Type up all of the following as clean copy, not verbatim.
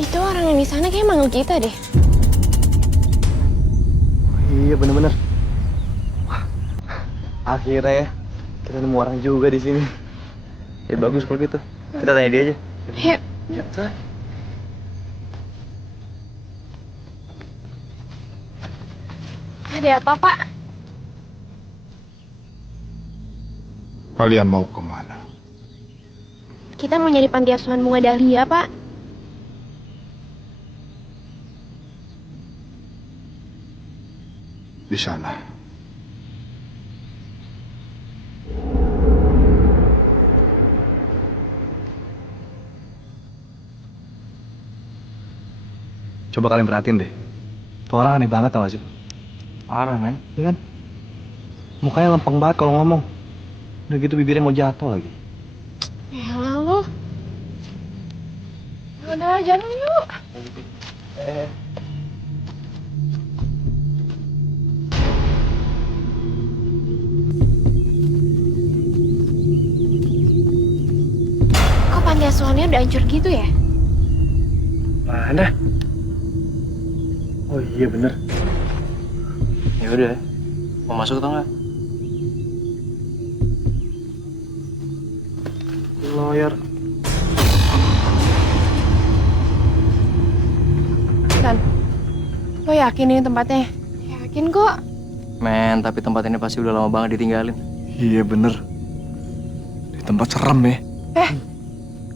Itu orang yang di sana kayak manggil kita deh. Iya bener-bener. Wah, akhirnya ya kita nemu orang juga di sini. Ya bagus kalau gitu. Kita tanya dia aja. Yuk. Ya, Shay. Ada apa, Pak? Kalian mau kemana? Kita mau nyari panti asuhan Bunga Dahlia, Pak. Di sana. Coba kalian perhatiin deh. Tuh orang aneh banget tau gak sih? Parah, men. Iya kan? Mukanya lempeng banget kalau ngomong. Udah gitu bibirnya mau jatuh lagi. Ya lalu. Udah, jalan yuk. Kok panti asuhannya udah hancur gitu ya? Mana? Oh iya bener. Ya udah. Mau masuk atau enggak? Lawyer. Dan, lo yakin ini tempatnya? Yakin kok. Men, tapi tempat ini pasti udah lama banget ditinggalin. Iya bener. Di tempat serem ya.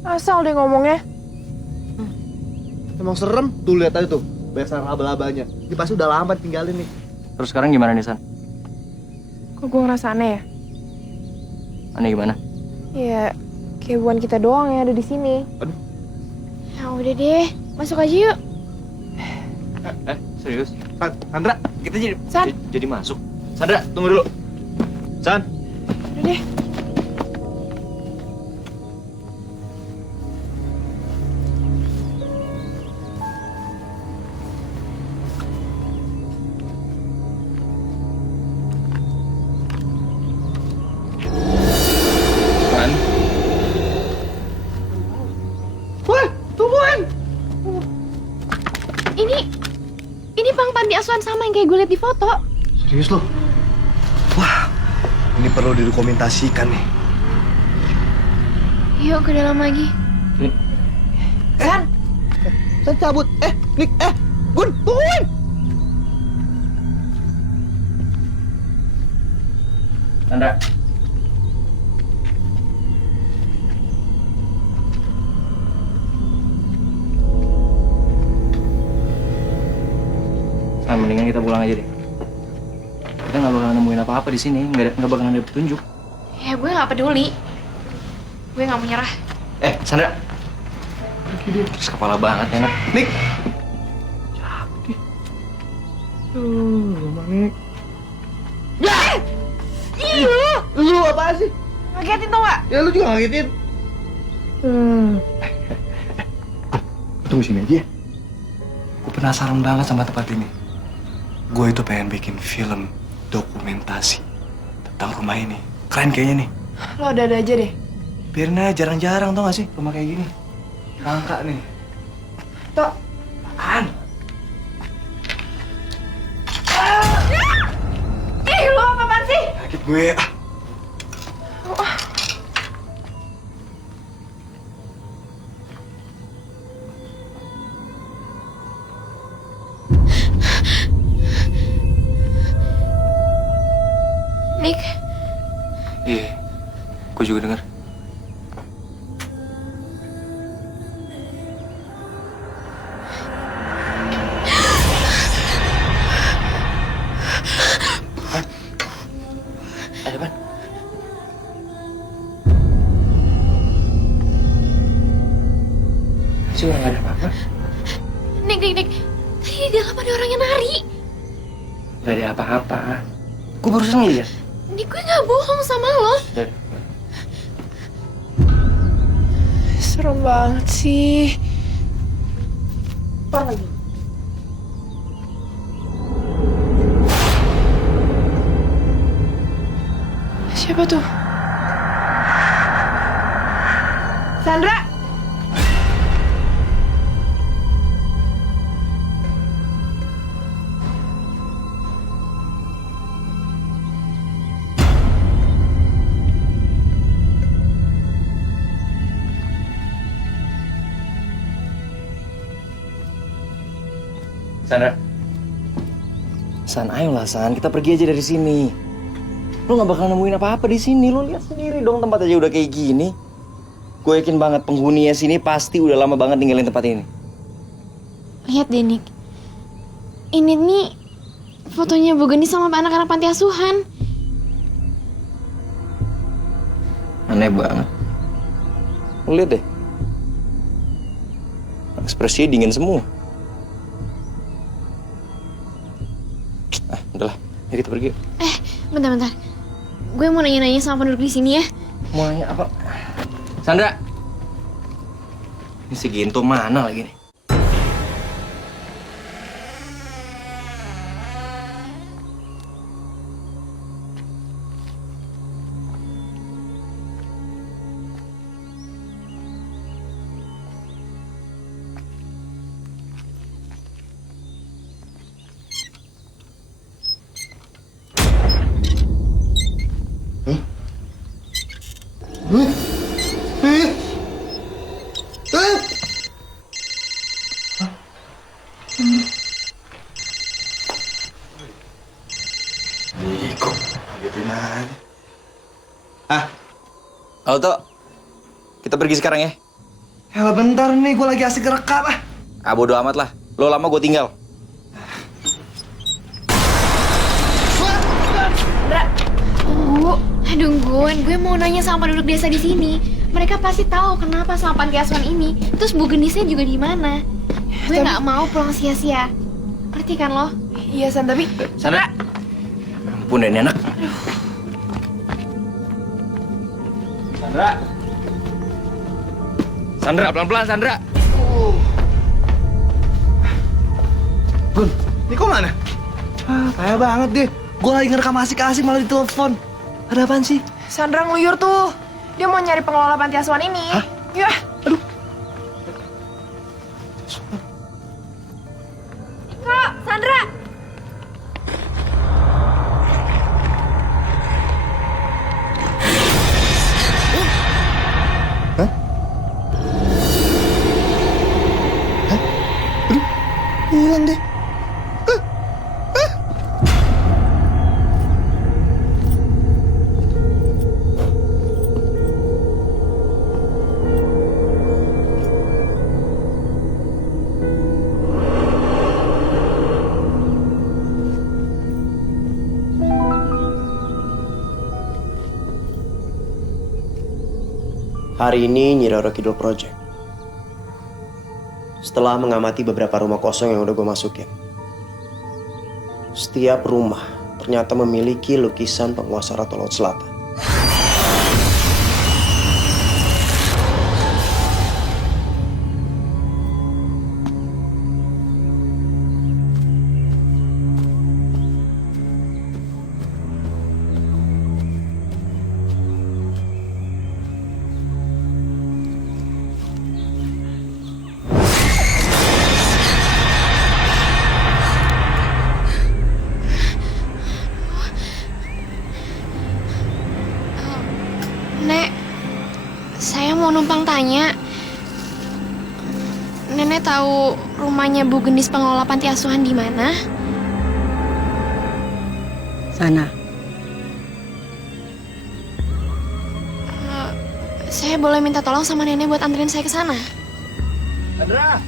Asal deh ngomongnya. Emang serem? Tuh lihat aja tuh. Banyak sarang abal-abalnya. Ini pasti udah lama tinggalin nih. Terus sekarang gimana nih, San? Kok gue ngerasa aneh ya? Aneh gimana? Ya, kayak bukan kita doang yang ada di sini. Aduh. Ya udah deh, masuk aja yuk. Serius? Sandra, kita jadi San. Jadi masuk? Sandra, tunggu dulu. San. Udah deh. San? Wah, tungguin. Ini Bang panti asuhan sama yang kayak gue liat di foto. Serius lo? Wah, ini perlu didokumentasikan nih. Yuk ke dalam lagi. San, San cabut. Nick, Gun, tungguin. Sandra. San, mendingan kita pulang aja deh. Kita nggak bakalan nemuin apa-apa di sini, nggak bakalan ada petunjuk. ya gue nggak peduli. Gue nggak mau nyerah. Sandra. Terus kepala banget ya, Nak. Nick. Cabut deh. Nick. Ih, Lu apaan sih? ngagetin tau gak? Ya lu juga ngagetin. Tunggu sini aja ya. Gue penasaran banget sama tempat ini. Gue itu pengen bikin film dokumentasi tentang rumah ini. Keren kayaknya nih. Lo ada aja deh. Biarin aja, jarang-jarang tau gak sih rumah kayak gini. Langka nih. Tok. Apaan? Ih, lo apaan sih? Sakit gue. Nick, Iya, gue juga dengar. Ada apa? Cuma nggak ada apa-apa. Nick. Tadi di dalam ada orang yang nari. Nggak ada apa-apa. Gue barusan ngeliat. Nick, gue nggak bohong sama lo. Serem banget sih. Par lagi. Siapa tuh? Sandra! Sandra. San, ayolah San, kita pergi aja dari sini. Lo nggak bakal nemuin apa-apa di sini. Lo lihat sendiri dong tempat aja udah kayak gini. Gue yakin banget penghuninya sini pasti udah lama banget tinggalin tempat ini. Lihat deh, Nick. Ini nih fotonya Bu Geni sama anak-anak panti asuhan. Aneh banget. Lo lihat deh. Ekspresinya dingin semua. Udahlah, ya kita pergi. Bentar. Gue mau nanya-nanya sama penduduk di sini ya. Mau nanya apa? Sandra! Ini si Ginto mana lagi nih? Auto, kita pergi sekarang ya. Ya bentar nih, gue lagi asik rekam ah. Bodo amat lah. Lo lama gue tinggal. Aduh, gue mau nanya sama penduduk desa di sini. Mereka pasti tahu kenapa sama panti asuhan ini. Terus Bu Genisnya juga di mana. Gue nggak mau pulang sia-sia. Ngerti kan lo? Iya, San, tapi... Sandra! Ampun deh, ini anak. Sandra! Sandra, pelan-pelan, Sandra! Gun, ini kok mana? Payah banget deh. Gue lagi ngerekam asik-asik malah ditelepon. Ada apaan sih? Sandra ngeluyur tuh. Dia mau nyari pengelola panti asuhan ini. Hah? Ya. Aduh. Kak, Sandra! Hilang deh. Hari ini Nyi Roro Kidul Project. Setelah mengamati beberapa rumah kosong yang udah gue masukin, setiap rumah ternyata memiliki lukisan penguasa Ratu Laut Selatan. Nek, saya mau numpang tanya. Nenek tahu rumahnya Bu Genis pengelola panti asuhan di mana? Sana. Saya boleh minta tolong sama nenek buat anterin saya ke sana? Sandra!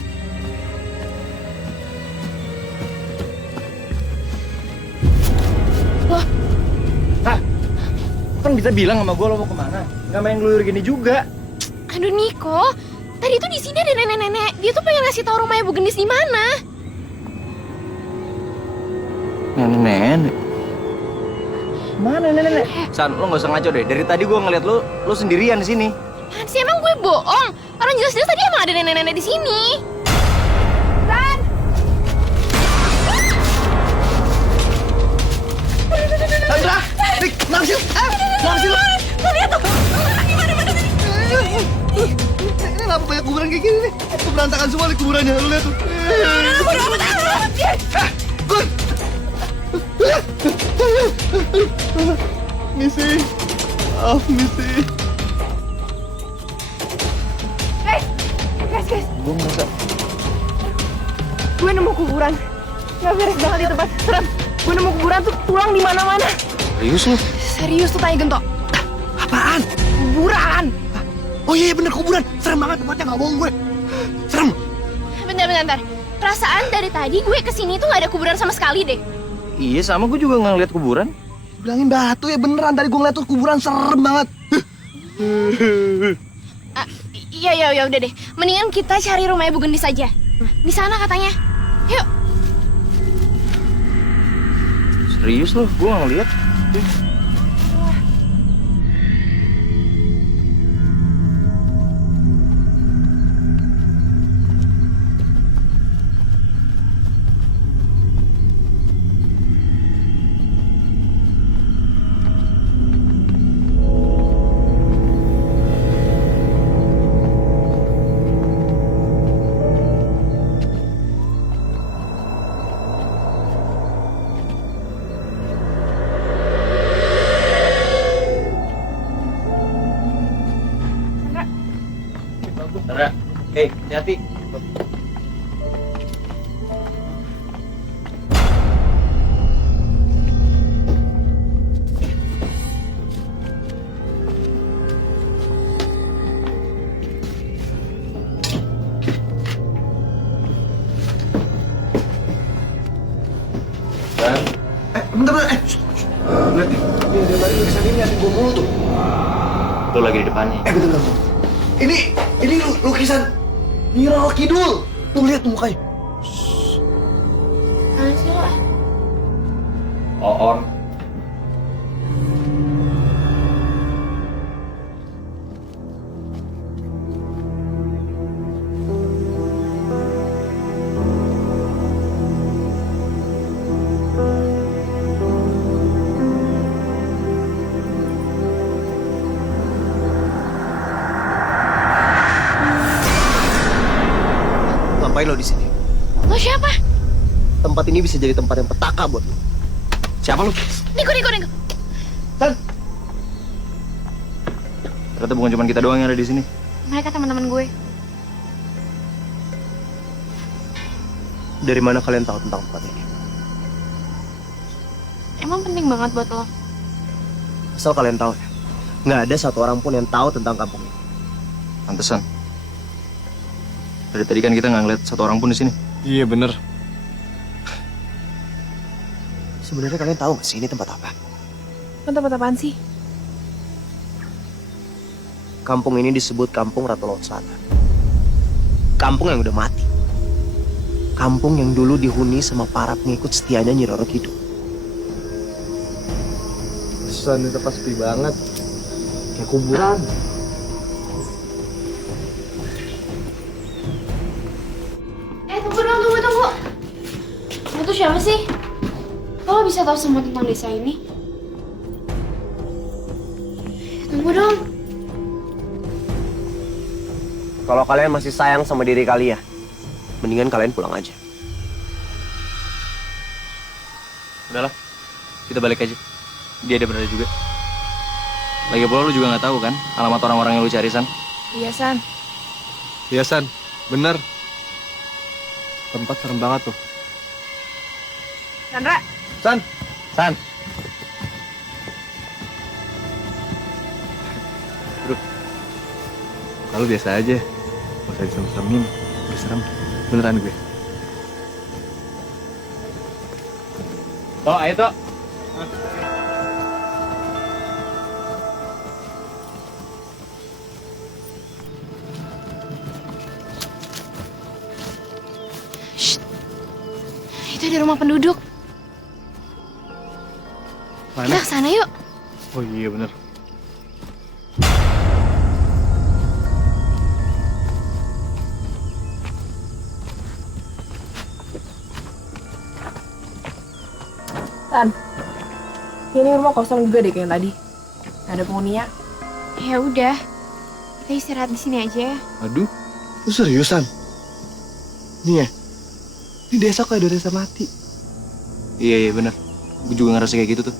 Loh, Kan bisa bilang sama gue lo mau kemana? Nggak main ngeluyur gini juga. aduh Niko, tadi tuh di sini ada nenek-nenek. Dia tuh pengen ngasih tahu rumahnya Bu Genis di mana. Nenek. Mana nenek? San, lo nggak usah ngaco deh. Dari tadi gue ngeliat lo sendirian di sini. Apaan sih, emang gue bohong? Orang jelas-jelas tadi emang ada nenek-nenek di sini. San! Sandra! Rik, kenapa sih? Kenapa sih lo? Lo lihat tuh! Gimana-mana sih? Ini kenapa banyak kuburan kayak gini nih? Berantakan semua nih kuburannya, lu lihat tuh. Bodo amat ah! Gun! Misi. Misi. Guys! Gue ngerasa Gue nemu kuburan. Gak beres banget di tempat. Serem. Gue nemu kuburan tuh tulang di mana-mana. Serius lu? Serius tuh tanya Gento. Apaan? Kuburan. Oh iya bener kuburan. Serem banget tempatnya, nggak bohong gue. Serem. Bentar. Perasaan dari tadi gue kesini tuh gak ada kuburan sama sekali deh. Iya, sama gue juga ngeliat kuburan. Bilangin batu ya beneran. Tadi gue ngeliat tuh kuburan serem banget. Iya udah deh. Mendingan kita cari rumahnya Bu Gendis aja. Di sana katanya. Yuk. Serius loh, gue gak ngeliat. Tara, hati-hati. Bentar. Lihat nih. Dia tadi lukisan ini ngeliatin gue mulu tuh. Lo lagi di depannya. Bentar. Ini lukisan Nyi Roro Kidul. Tuh lihat tuh mukanya. Mana sih lo? Oon. Ngapain lo di sini? Lo siapa? Tempat ini bisa jadi tempat yang petaka buat lo. Siapa lu? Niko. Ternyata bukan cuma kita doang yang ada di sini. Mereka teman-teman gue. Dari mana kalian tahu tentang tempat ini? Emang penting banget buat lo? Asal kalian tahu ya, nggak ada satu orang pun yang tahu tentang kampung ini. Pantesan. Dari tadi kan kita nggak ngeliat satu orang pun di sini. Iya bener. Sebenarnya kalian tahu nggak sih ini tempat apa? Tempat apaan sih? Kampung ini disebut Kampung Ratu Laut Selatan. Kampung yang udah mati. Kampung yang dulu dihuni sama para pengikut setianya Nyi Roro Kidul. Pesan itu tempat sepi banget. Kayak kuburan. Tunggu. Lo tuh siapa sih? Lo bisa tahu semua tentang desa ini? Tunggu dong. Kalau kalian masih sayang sama diri kalian, mendingan kalian pulang aja. Udahlah, kita balik aja. Dia ada benar juga. Lagi pula lu juga nggak tahu kan alamat orang-orang yang lu cari, San. Iya, San. Iya San, bener. Tempat serem banget tuh. Chandra. San. Bro, kalau biasa aja. Gak usah diserem-seremin. Udah serem. Beneran gue. Toh, ayo Toh. Itu di rumah penduduk. Mana? Kita kesana yuk. Oh iya bener. Tan, ini rumah kosong juga deh kayak tadi. Gak ada penghuninya. Ya udah. Kita istirahat di sini aja ya. Aduh, lu seriusan? Nih ya, ini desa kayak desa mati. Iya bener. Gue juga ngerasa kayak gitu tuh.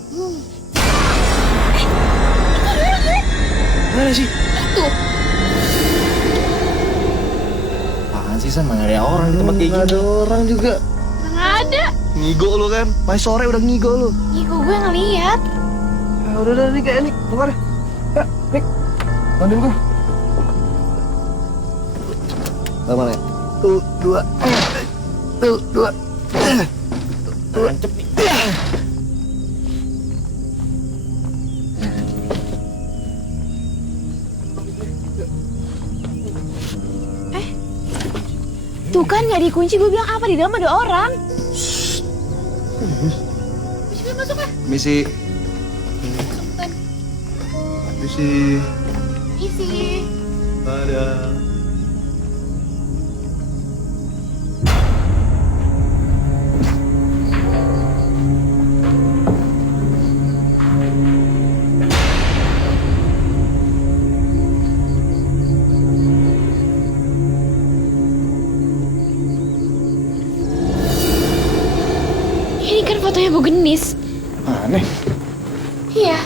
Mana sih? Tuh. Apaan sih, San? Mana ada orang di tempat kayak Nggak gini? ada orang juga. Nggak ada. Ngigo lu kan? Pas sore udah ngigo lu. Ih, kok gue ngeliat. Ya udah nih kayak nih, bukan? Ya, Nik. Bantuin gue. Mana ya? Tuh, dua. Tuh, dua. Tancep nih. Tuh kan nggak dikunci, gue bilang apa di dalam ada orang. Masuk ah. Misi. Misi. Isi. Ada. Ini kan fotonya Bu Gendis. Aneh. Iya.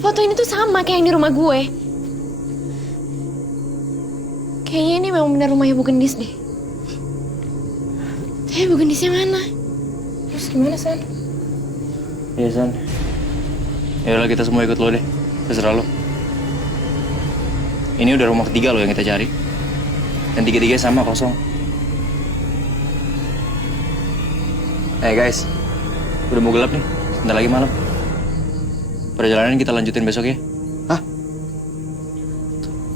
Foto ini tuh sama kayak yang di rumah gue. Kayaknya ini memang benar rumahnya Bu Gendis deh. Tapi Bu Gendisnya mana? Terus gimana, San? Iya, San. Yaudahlah, kita semua ikut lo deh. Terserah lo. Ini udah rumah ketiga lo yang kita cari. Dan tiga-tiga sama kosong. Guys, udah mau gelap nih. Bentar lagi malam. Perjalanan kita lanjutin besok ya.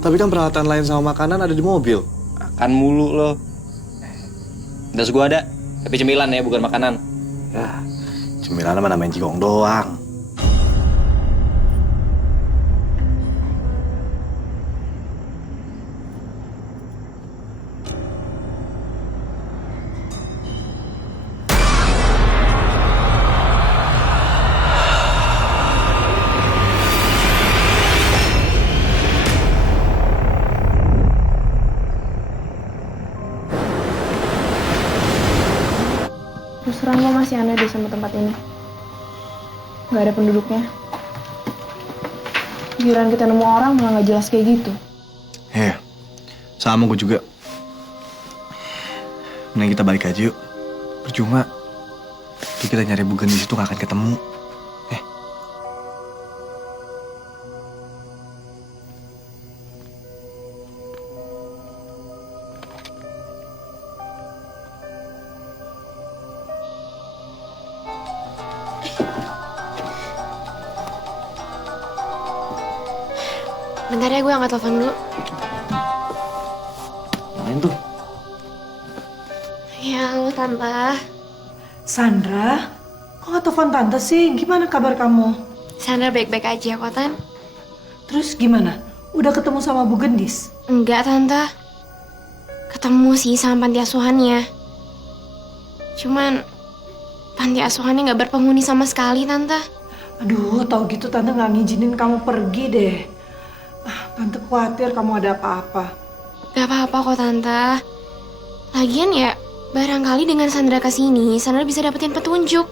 Tapi kan peralatan lain sama makanan ada di mobil. Makan mulu lo. Das gua ada, tapi cemilan ya, bukan makanan. Ya, cemilan mana main jigong doang. Terus terang gue masih aneh deh sama tempat ini. Gak ada penduduknya. Giliran kita nemu orang malah gak jelas kayak gitu. Iya, sama gue juga. Mending kita balik aja yuk. Percuma. Tuh kita nyari Bu Gendis itu gak akan ketemu. Bentar ya, gue angkat telepon dulu. Main tuh. Ya, halo Tante. Sandra, kok nggak telepon tante sih? Gimana kabar kamu? Sandra baik-baik aja kok, Tan. Terus gimana? Udah ketemu sama Bu Gendis? Enggak, Tante. Ketemu sih sama panti asuhannya. Cuman, panti asuhannya nggak berpenghuni sama sekali, Tante. Aduh, tau gitu tante nggak ngizinin kamu pergi deh. Tante khawatir kamu ada apa-apa. Gak apa-apa kok, Tante. Lagian ya, barangkali dengan Sandra kesini, Sandra bisa dapetin petunjuk.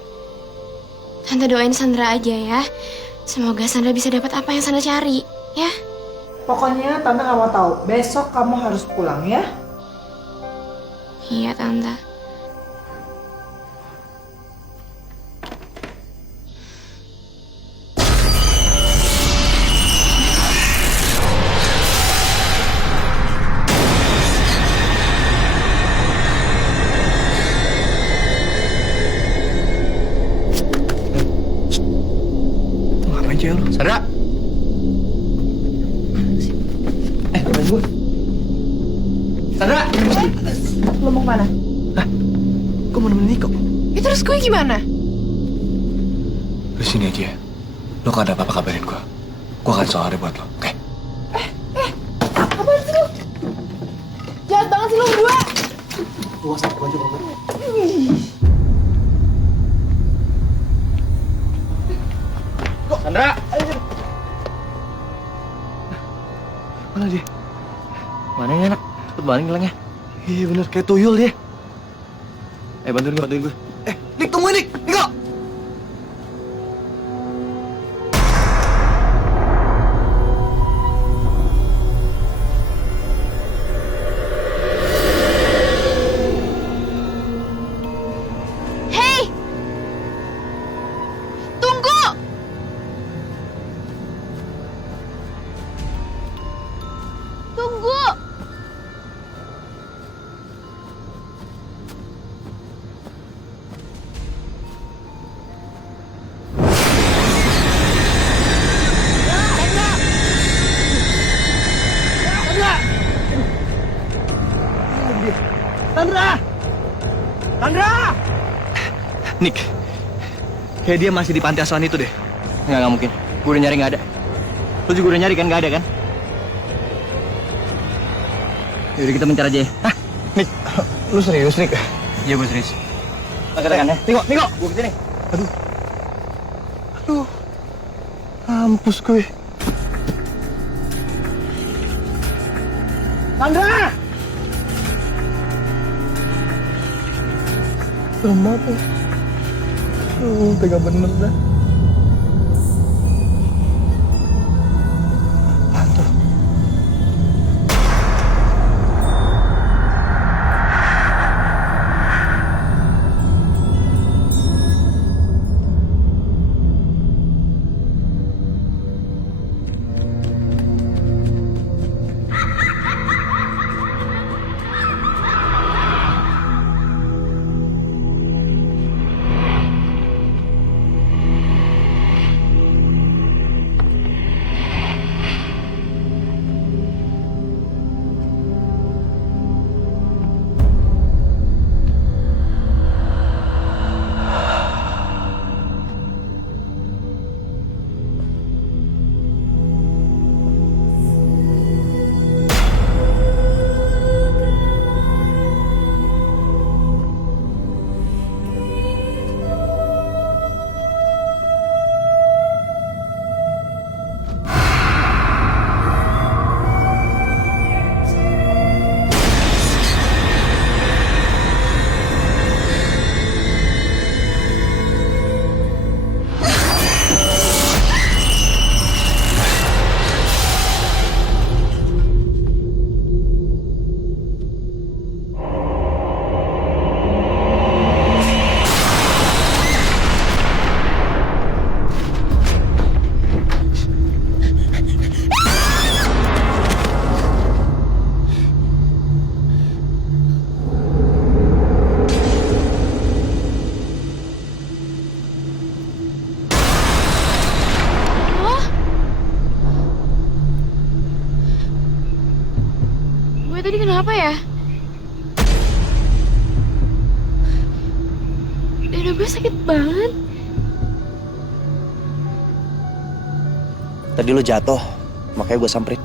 Tante doain Sandra aja ya. Semoga Sandra bisa dapat apa yang Sandra cari, ya. Pokoknya tante nggak mau tahu. Besok kamu harus pulang ya. Iya, Tante. Tuh ngapain cewek lu? Sandra! Temen gue. Sandra! Lo mau kemana? Gue mau nemenin Niko. Ya terus gue gimana? Lu sini aja ya. Lo kalau ada apa-apa kabarin gue. Gue akan selalu ada buat lo, oke? Apaan sih lo? Jahat banget sih lo berdua. Luas aku aja, Bang. Sandra! Mana dia? Mana ini anak? Cepet balik hilangnya. Iya bener, kayak tuyul dia. Bantuin gue. Nik, tungguin Nik! Niko! Sandra! Nick, kayak dia masih di panti asuhan itu deh. Nggak mungkin. Gue udah nyari nggak ada. Lu juga udah nyari kan nggak ada kan? Yaudah kita mencar aja ya. Hah? Nick, lu serius, Nick? Iya gue serius. Kita kan ya? Niko! Gue kesini. Aduh, mampus gue. Sandra! Lemah tuh. Tega bener dah. Hantu. Tadi kenapa ya? Dada gue sakit banget. Tadi lo jatuh, makanya gue samperin.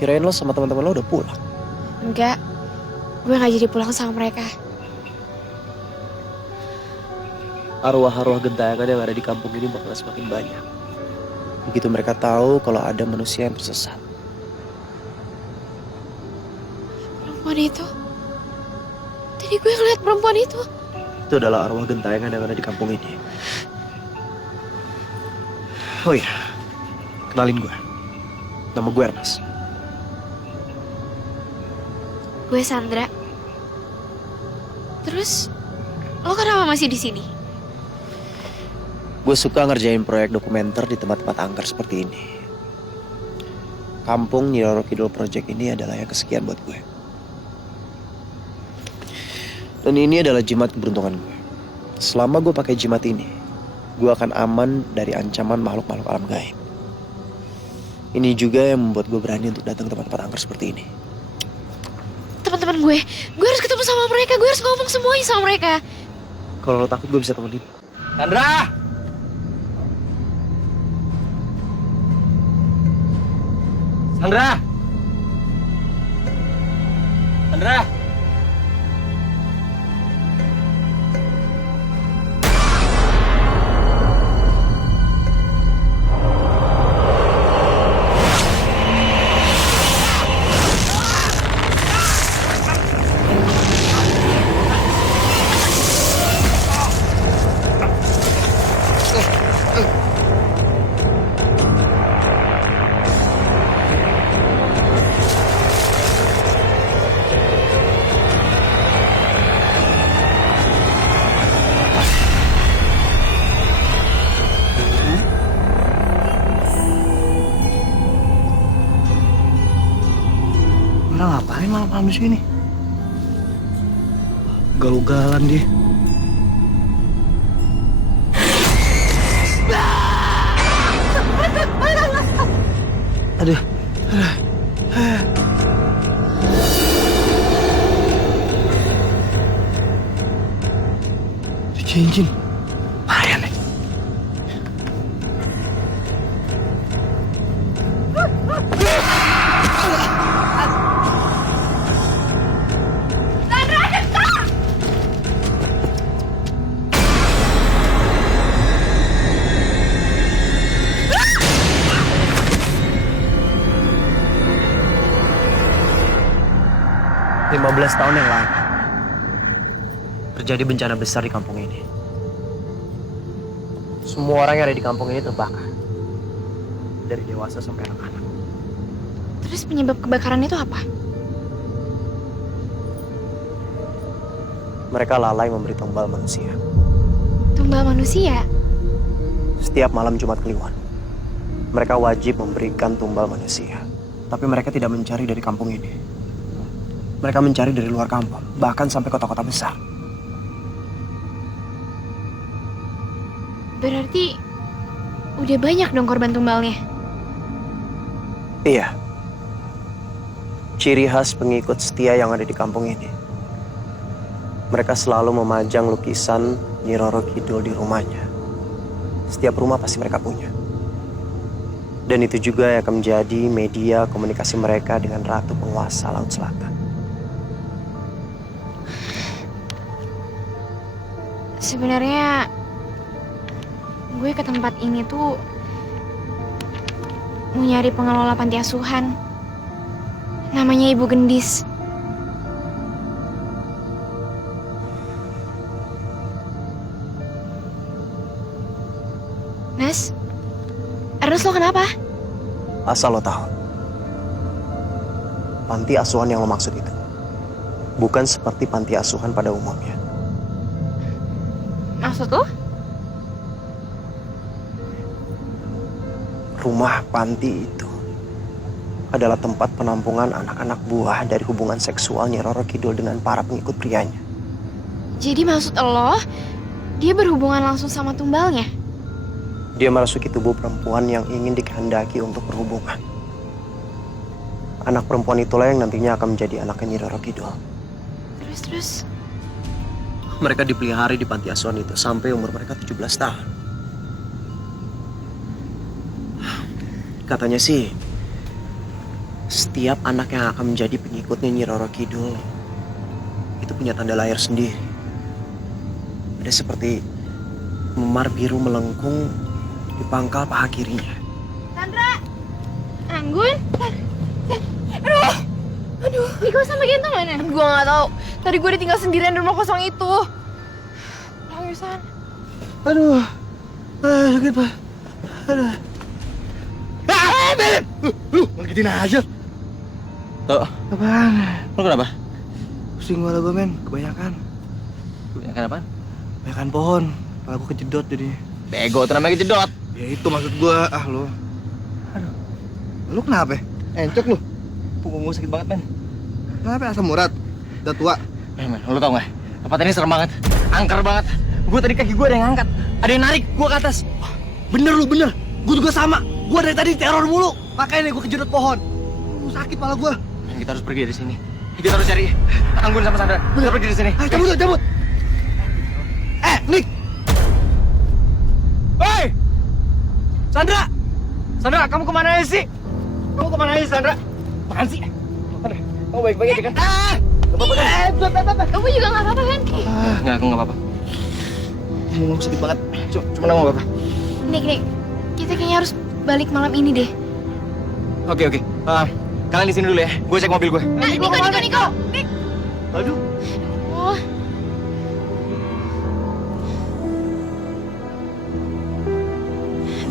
Kirain lo sama teman-teman lo udah pulang. Enggak, gue gak jadi pulang sama mereka. Arwah-arwah gentayangan yang ada di kampung ini bakal semakin banyak. Begitu mereka tahu kalau ada manusia yang tersesat. Perempuan itu? Tadi gue ngeliat perempuan itu. Itu adalah arwah gentayangan yang ada di kampung ini. Oh iya, kenalin gue. Nama gue Ernest. Gue Sandra. Terus, lo kenapa masih di sini? Gue suka ngerjain proyek dokumenter di tempat-tempat angker seperti ini. Kampung Nyi Roro Kidul Project ini adalah yang kesekian buat gue. Dan ini adalah jimat keberuntungan gue. Selama gue pakai jimat ini, gue akan aman dari ancaman makhluk-makhluk alam gaib. Ini juga yang membuat gue berani untuk datang ke tempat-tempat angker seperti ini. Teman-teman gue harus ketemu sama mereka, gue harus ngomong semuanya sama mereka. Kalau lo takut, gue bisa temenin. Sandra! Sandra! Sandra! Orang ngapain malam-malam di sini? Galugalan dia. Aduh. Cincin. Lumayan nih. Lima 15 tahun yang lalu terjadi bencana besar di kampung ini. Semua orang yang ada di kampung ini terbakar. Dari dewasa sampai anak-anak. Terus penyebab kebakaran itu apa? Mereka lalai memberi tumbal manusia. Tumbal manusia? Setiap malam Jumat Kliwon, mereka wajib memberikan tumbal manusia. Tapi mereka tidak mencari dari kampung ini. Mereka mencari dari luar kampung, bahkan sampai kota-kota besar. Berarti udah banyak dong korban tumbalnya. Iya. Ciri khas pengikut setia yang ada di kampung ini. Mereka selalu memajang lukisan Nyi Roro Kidul di rumahnya. Setiap rumah pasti mereka punya. Dan itu juga yang akan menjadi media komunikasi mereka dengan Ratu Penguasa Laut Selatan. Sebenarnya gue ke tempat ini tuh mau nyari pengelola panti asuhan. Namanya Ibu Gendis. Mas, Ernest lo kenapa? Asal lo tahu, panti asuhan yang lo maksud itu bukan seperti panti asuhan pada umumnya. Maksud lo? Rumah panti itu adalah tempat penampungan anak-anak buah dari hubungan seksual Nyi Roro Kidul dengan para pengikut prianya. Jadi maksud lo, dia berhubungan langsung sama tumbalnya? Dia merasuki tubuh perempuan yang ingin dikehendaki untuk berhubungan. Anak perempuan itulah yang nantinya akan menjadi anaknya Nyi Roro Kidul. Terus? Mereka dipelihara di panti asuhan itu sampai umur mereka 17 tahun. Katanya sih, setiap anak yang akan menjadi pengikutnya Nyi Roro Kidul itu punya tanda lahir sendiri. Ada seperti memar biru melengkung di pangkal paha kirinya. Sandra! Anggun? Aduh, Niko sama Genta mana? Gue gak tahu. Tadi gue ditinggal sendirian di rumah kosong itu. Langusan. Aduh. Sakit, Pak. Aduh. Beb! Lu ngagetin aja. Tuh, Apaan? lo kenapa? Pusing kepala gue, men. Kebanyakan. Kebanyakan apaan? Kebanyakan pohon. Kepala gue kejedot jadi. Bego, itu namanya kejedot. Ya itu maksud gue. Lu. Aduh. Lu kenapa? Encok lu. Punggung gue sakit banget, men. Kenapa asam urat? Udah tua. Men, lo tau gak? Tempat ini serem banget. Angker banget. Gue tadi kaki gue ada yang ngangkat. Ada yang narik gue ke atas. Bener lu, bener. Gue juga sama. Gue dari tadi teror mulu. Makanya nih gue kejedot pohon. Sakit kepala gue. Men, kita harus pergi dari sini. Kita harus cari Anggun sama Sandra. Kita pergi dari sini. Ayo cabut, cabut. Nick. Hei! Sandra! Sandra, kamu kemana aja sih? Kamu kemana aja, Sandra? Apaan sih? Sandra, kamu baik-baik aja kan? Kamu juga gak apa-apa kan? Enggak, aku nggak apa-apa. Punggung sakit banget. Cuma nggak apa-apa. Nik, kita kayaknya harus balik malam ini deh. Oke. Kalian di sini dulu ya. Gue cek mobil gue. Niko. Nik. Aduh. Oh.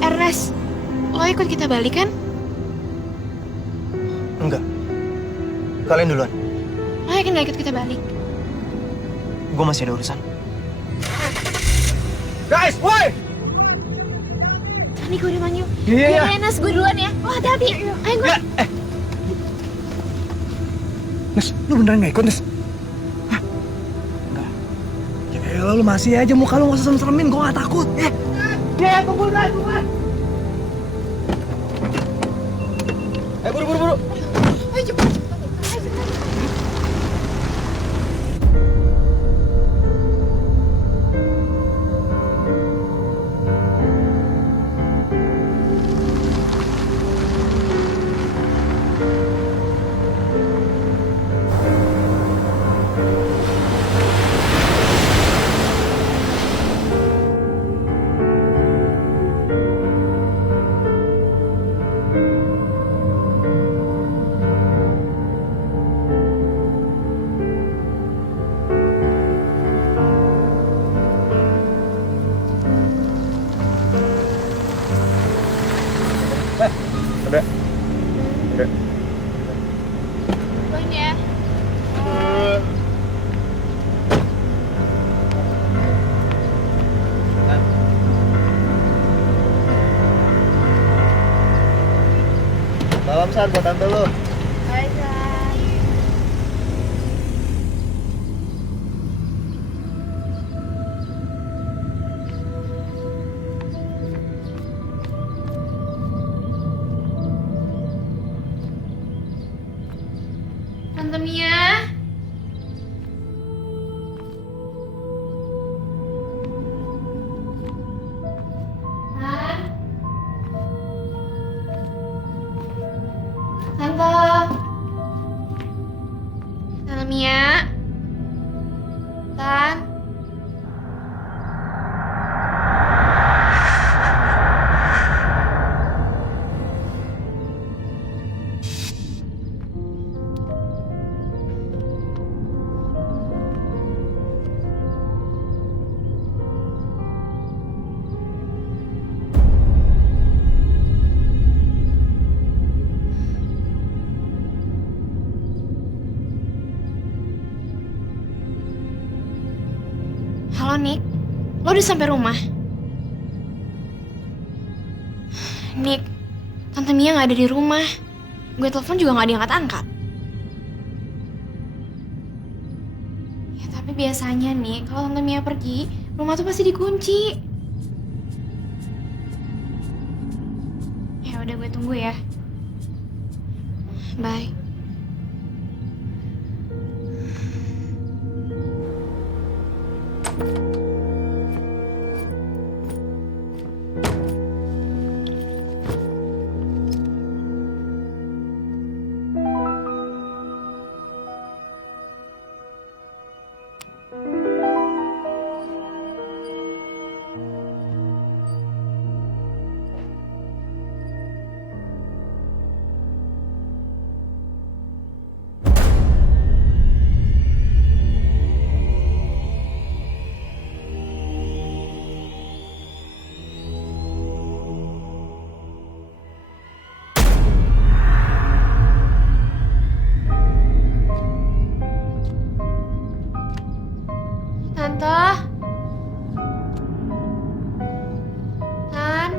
Ernest, lo ikut kita balik kan? Enggak. Kalian duluan. Lo yakin gak ikut kita balik? Gue masih ada urusan. Guys, woi! Niko udah manggil. Iya. Ernest, gue duluan ya. Lo hati-hati. Ayo gue. Nes, lu beneran gak ikut, Nes? Hah? Enggak. Ya lu masih aja, muka lu gak usah serem-seremin, gue gak takut. Ya, tunggu. Ayo buru. Ayo cepet. San, buat tante lo. Bye, San. Tante Mia. Tan. Tante. Tante Mia. Tan. Halo Nick, lo udah sampai rumah? Nick, Tante Mia nggak ada di rumah. Gue telepon juga nggak diangkat-angkat. Ya tapi biasanya nih, kalau Tante Mia pergi, rumah tuh pasti dikunci. Ya udah gue tunggu ya. Bye. Tante. Tan.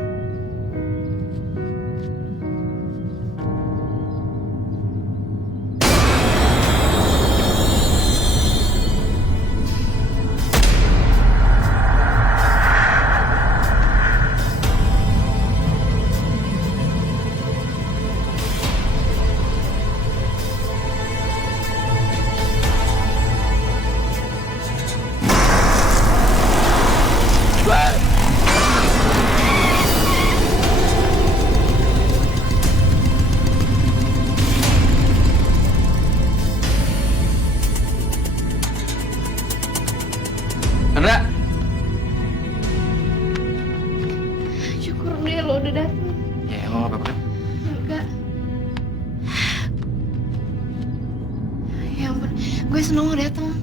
Sandra. Syukur deh lo udah datang. Ya emang nggak apa-apa kan? Enggak. Ya ampun, gue seneng lo datang.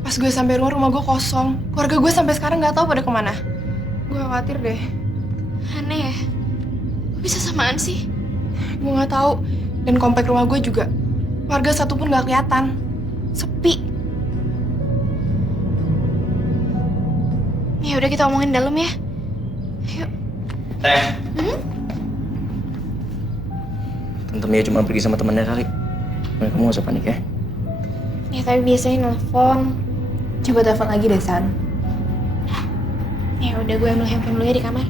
Pas gue sampai rumah, rumah gue kosong. Keluarga gue sampai sekarang nggak tahu pada kemana. Gue khawatir deh. Aneh ya. Kok bisa samaan sih? Gue nggak tahu. Dan komplek rumah gue juga. Warga satu pun nggak kelihatan. Sepi. Ya udah kita omongin dalam ya. Yuk. Tante Mia cuma pergi sama temannya kali. Kamu gak usah panik ya. Ya tapi biasanya nelfon. Coba telepon lagi deh, San. Ya udah gue ambil handphone dulu ya di kamar.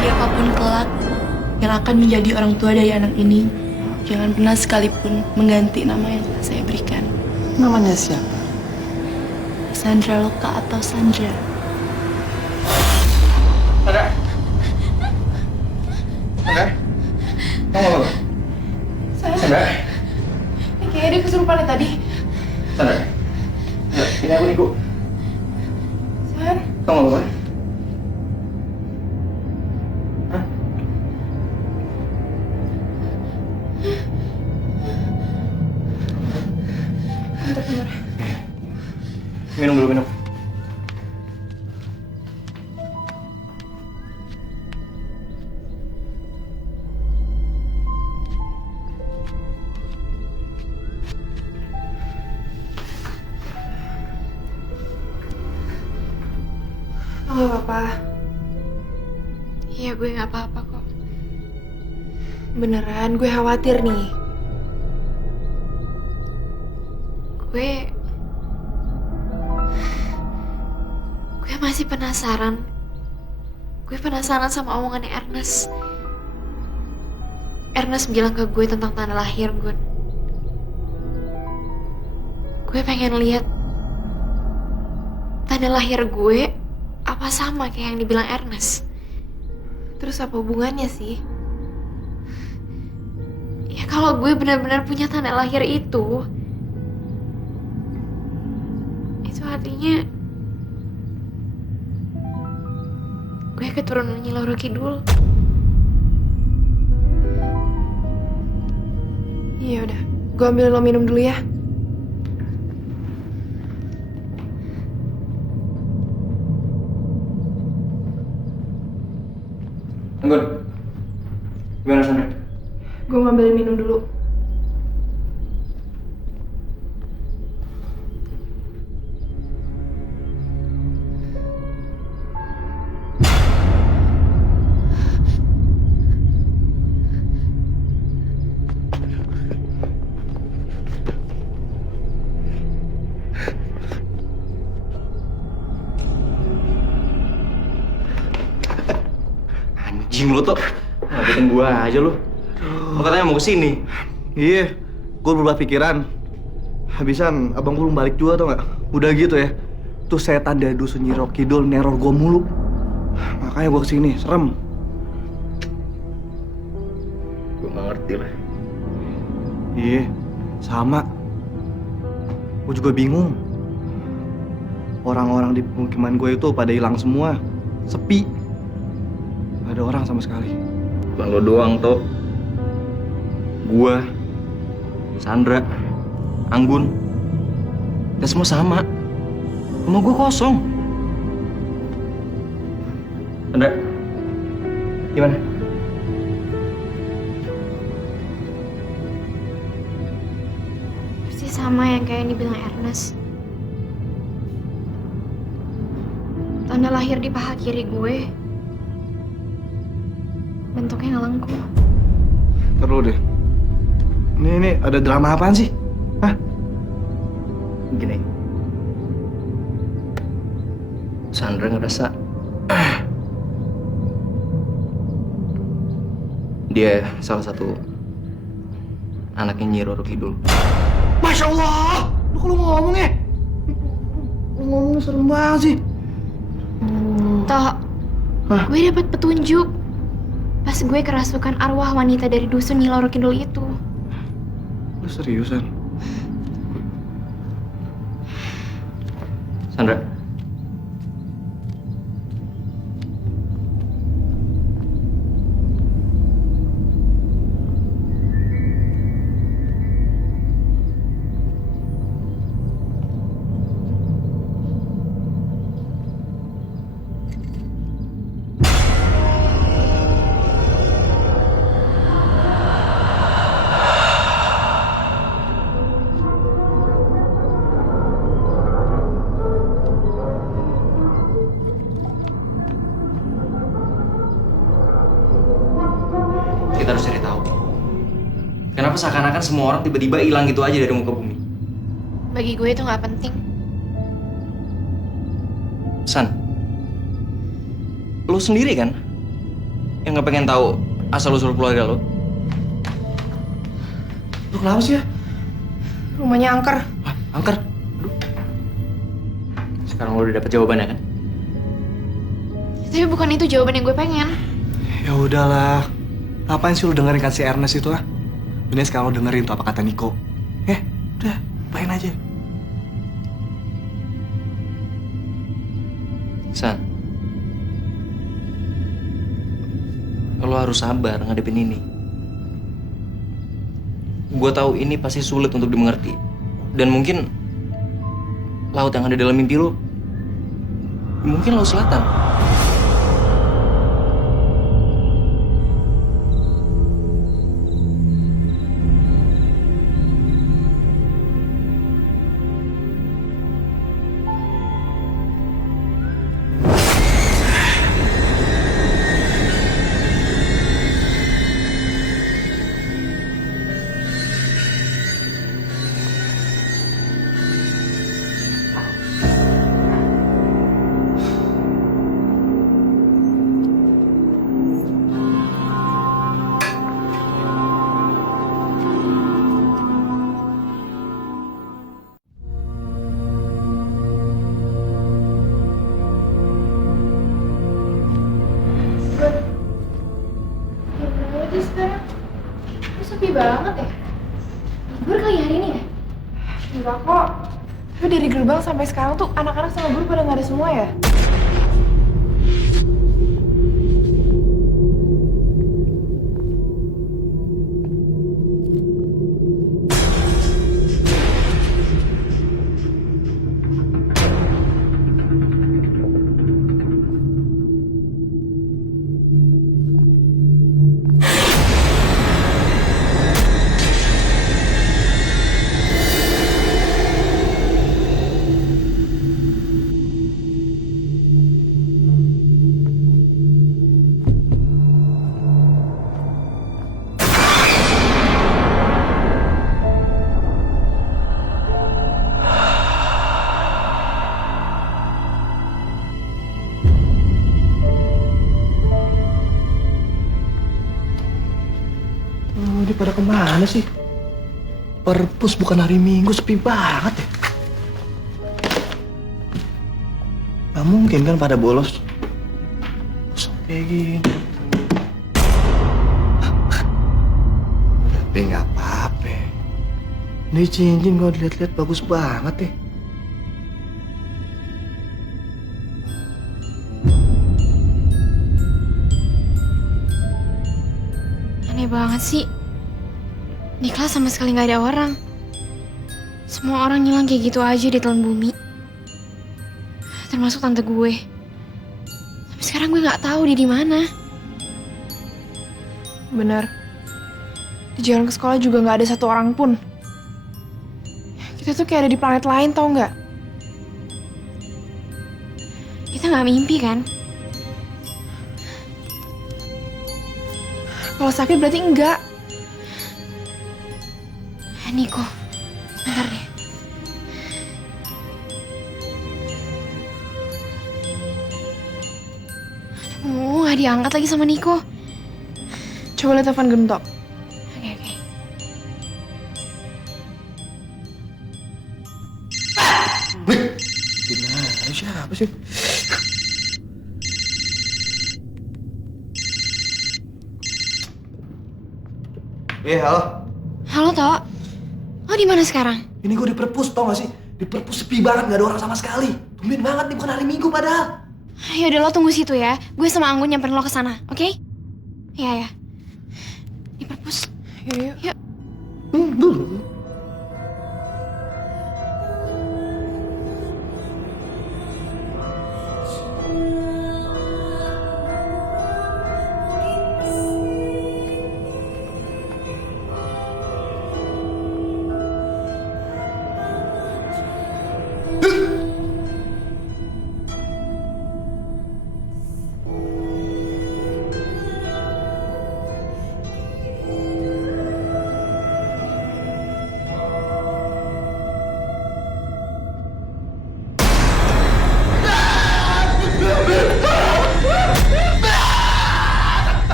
Siapapun kelak yang akan menjadi orang tua dari anak ini, jangan pernah sekalipun mengganti nama yang telah saya berikan. Namanya siapa? Sandra Loka atau Sandra. Sandra. Sandra. Kamu apa? Sandra. Ini kayaknya dia kesurupan ya tadi. Sandra. Ya, ini aku Niko. San, Kamu apa? Hah? bentar. Minum dulu, minum. gak apa-apa. Iya, gue gak apa-apa kok. Beneran, gue khawatir nih. Gue masih penasaran. Gue penasaran sama omongannya Ernest. Ernest bilang ke gue tentang tanda lahir gue. Gue pengen lihat tanda lahir gue apa sama kayak yang dibilang Ernest. Terus apa hubungannya sih? Ya kalau gue benar-benar punya tanda lahir itu artinya gue keturunan Nyi Roro Kidul. Iya udah, gue ambil lo minum dulu ya. Anggun, gimana sana? Gue ngambil minum dulu. Anjing lu tuh, ngagetin gua aja lu. Lu katanya mau kesini. Iya, gue berubah pikiran. Habisan abang gue belum balik juga tau gak? Udah gitu ya, tuh setan dari dusun Nyi Roro Kidul neror gue mulu. Makanya gue kesini, serem. Gua nggak ngerti lah. Iya, sama. Gue juga bingung. Orang-orang di pemukiman gue itu pada hilang semua. Sepi. Gak ada orang sama sekali. Bukan lo doang toh. Gua, Sandra, Anggun, kita semua sama. Rumah gua kosong. Sandra, gimana? Pasti sama yang kayak yang dibilang Ernest. Tanda lahir di paha kiri gue bentuknya ngelengkung. Terus deh. Ini ada drama apaan sih? Hah? Gini, Sandra ngerasa dia salah satu anaknya Nyi Roro Kidul. Masya Allah! Lu kalau ngomong ya? Lu ngomong serem banget sih. Toh, gue dapat petunjuk pas gue kerasukan arwah wanita dari dusun Nyi Roro Kidul itu. Lu seriusan? Sandra, kita harus cari tahu. Kenapa seakan-akan semua orang tiba-tiba hilang gitu aja dari muka bumi? Bagi gue itu nggak penting. San, lo sendiri kan yang nggak pengen tahu asal-usul keluarga lo? Lu kenapa sih ya? Rumahnya angker. Hah, angker? Aduh. Sekarang lo udah dapet jawabannya kan? Tapi bukan itu jawaban yang gue pengen. Ya udahlah. Ngapain sih lu dengerin kan si Ernest itu ah? Mending sekarang lu dengerin tuh apa kata Niko. Udah, lupain aja. San, lo harus sabar ngadepin ini. Gue tahu ini pasti sulit untuk dimengerti. Dan mungkin laut yang ada dalam mimpi lo, mungkin laut selatan. Gimana aja sekarang? Kok sepi banget ya? Libur kali hari ini ya? Enggak kok. Tapi dari gerbang sampai sekarang tuh anak-anak sama guru pada nggak ada semua ya? Ini pada kemana sih? Perpus bukan hari Minggu, sepi banget ya. Gak mungkin kan pada bolos. Kayak gini. Tapi nggak apa-apa. Ini cincin kalau dilihat-lihat bagus banget ya. Aneh banget sih. Di kelas sama sekali nggak ada orang. Semua orang ngilang kayak gitu aja di telan bumi. Termasuk tante gue. Tapi sekarang gue nggak tahu dia di mana. Bener. Di jalan ke sekolah juga nggak ada satu orang pun. Kita tuh kayak ada di planet lain, tau nggak? Kita nggak mimpi kan? Kalau sakit berarti enggak. Niko, bentar deh. Nggak diangkat lagi sama Niko. Coba lihat telepon gentok. Oke, oke. Gimana? Siapa sih? Halo. Halo, Tok. Lo di mana sekarang? Ini gue di perpus, tau gak sih? Di perpus sepi banget, gak ada orang sama sekali. Tumben banget nih, bukan hari Minggu padahal. Ya udah, lo tunggu situ ya. Gue sama Anggun nyamperin lo ke sana, oke? Iya, ya. Di perpus. Yuk, yuk. Dulu.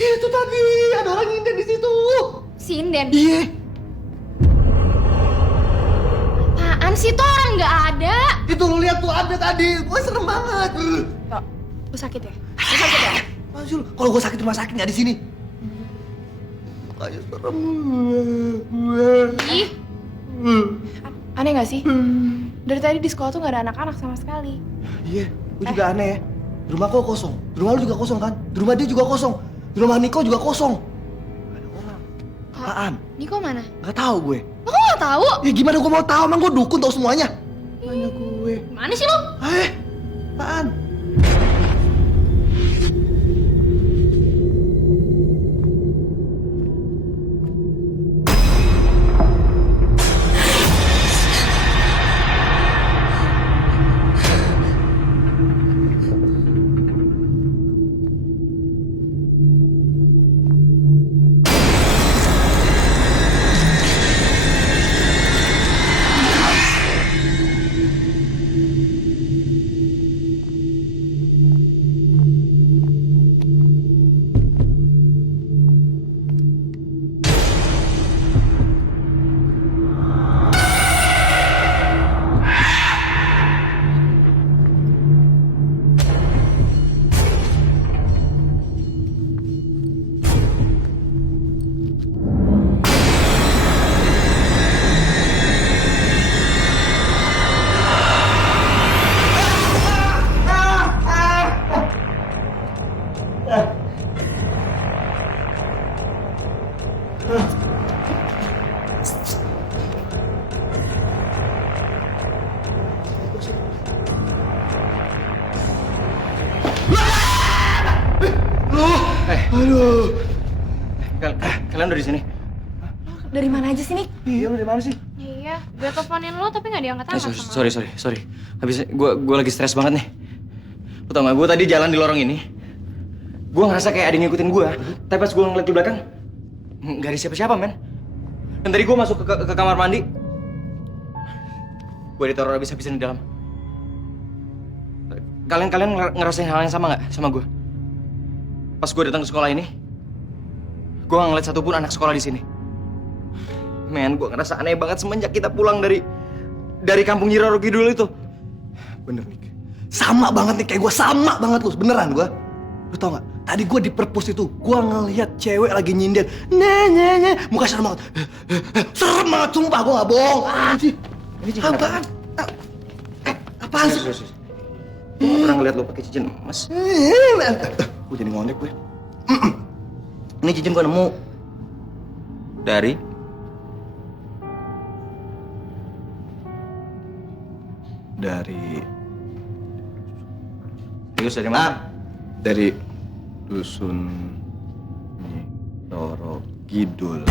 Itu tadi ada orang nginden di situ. Sinden? Iya. Apaan sih, tuh orang nggak ada? Itu lu lihat tuh ada tadi. Wah serem banget. Tok, lo sakit ya? Lo sakit ya? Masul, kalau gue sakit rumah sakit nggak di sini. Kayak serem. Ih, Aneh gak sih? Dari tadi di sekolah tuh gak ada anak-anak sama sekali. Iya, gue juga aneh ya. Di rumah kok kosong. Di rumah lu juga kosong kan? Di rumah dia juga kosong. Di rumah Niko juga kosong. Gak ada orang. Apaan? Niko mana? Gak tahu gue. Lo kok nggak tahu? Ya gimana gue mau tahu? Emang gue dukun tahu semuanya. Tanya gue. Mana sih lo? Apaan? dari sini. Dari mana aja sih, Nick? Iya, lu dari mana sih? Iya, gue teleponin lo tapi gak diangkat-angkat sama Sorry. Habis gue lagi stres banget nih. Lu tau gak, gue tadi jalan di lorong ini. Gue ngerasa kayak ada yang ngikutin gue. Tapi pas gue ngeliat ke belakang, gak ada siapa-siapa, men. Dan tadi gue masuk ke kamar mandi. Gue diteror habis-habisan di dalam. Kalian ngerasain hal yang sama gak sama gue? Pas gue datang ke sekolah ini, gue gak ngeliat satupun anak sekolah di sini. Men, gue ngerasa aneh banget semenjak kita pulang dari kampung Nyiroro Kidul itu. Bener, Nick. Sama banget nih kayak gue, sama banget lu. Beneran gue. Lu tau gak? Tadi gue di perpus itu, gue ngeliat cewek lagi nyindir. Muka serem banget. Serem banget, sumpah. Gue gak bohong. Anjir. Apaan? Apaan sih? Gue gak pernah ngeliat lo pakai cincin emas. Gue jadi ngondek gue. Ini cincin gue nemu Dari Terus dari mana? Dari dusun Nyiroro Kidul.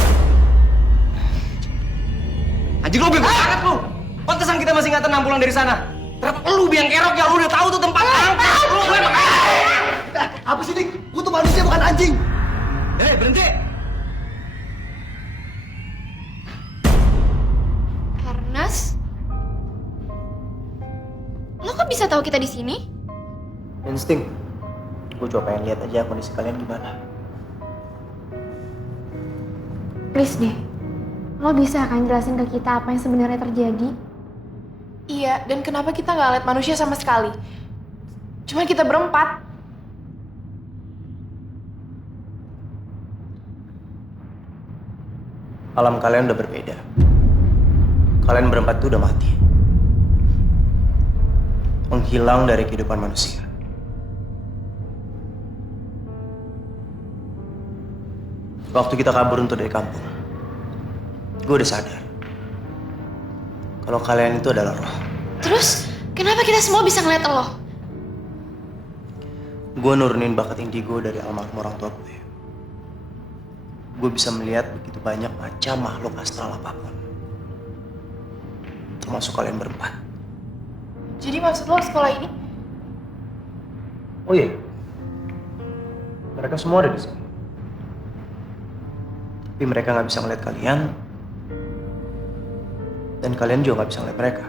Anjing lo bego banget lo. Pantesan kita masih nggak tenang pulang dari sana. Ternyata lu biang kerok ya, lu udah tahu tuh tempat. Lu memang. Apa sih, Dik? Gue tuh manusia bukan anjing. Berhenti. Ernest? Lo kok bisa tahu kita di sini? Insting. Gue coba pengen lihat aja kondisi kalian gimana. Please deh, lo bisa kan jelasin ke kita apa yang sebenarnya terjadi? Iya, dan kenapa kita nggak lihat manusia sama sekali? Cuma kita berempat. Alam kalian udah berbeda. Kalian berempat tuh udah mati. Menghilang dari kehidupan manusia. Waktu kita kabur untuk dari kampung, gue udah sadar kalau kalian itu adalah roh. Terus, kenapa kita semua bisa ngeliat lo? Gue nurunin bakat indigo dari almarhum orang tua gue. Gue bisa melihat begitu banyak macam makhluk astral apapun. Termasuk kalian berempat. Jadi maksud lo sekolah ini? Oh iya, mereka semua ada di sini. Tapi mereka nggak bisa ngeliat kalian, dan kalian juga nggak bisa ngeliat mereka.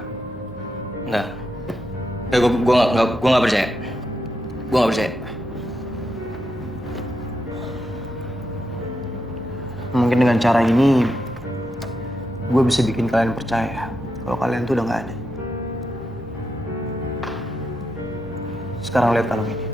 Enggak, gue nggak percaya. Gue nggak percaya. Mungkin dengan cara ini, gue bisa bikin kalian percaya kalau kalian tuh udah nggak ada. Sekarang lihat kalung ini.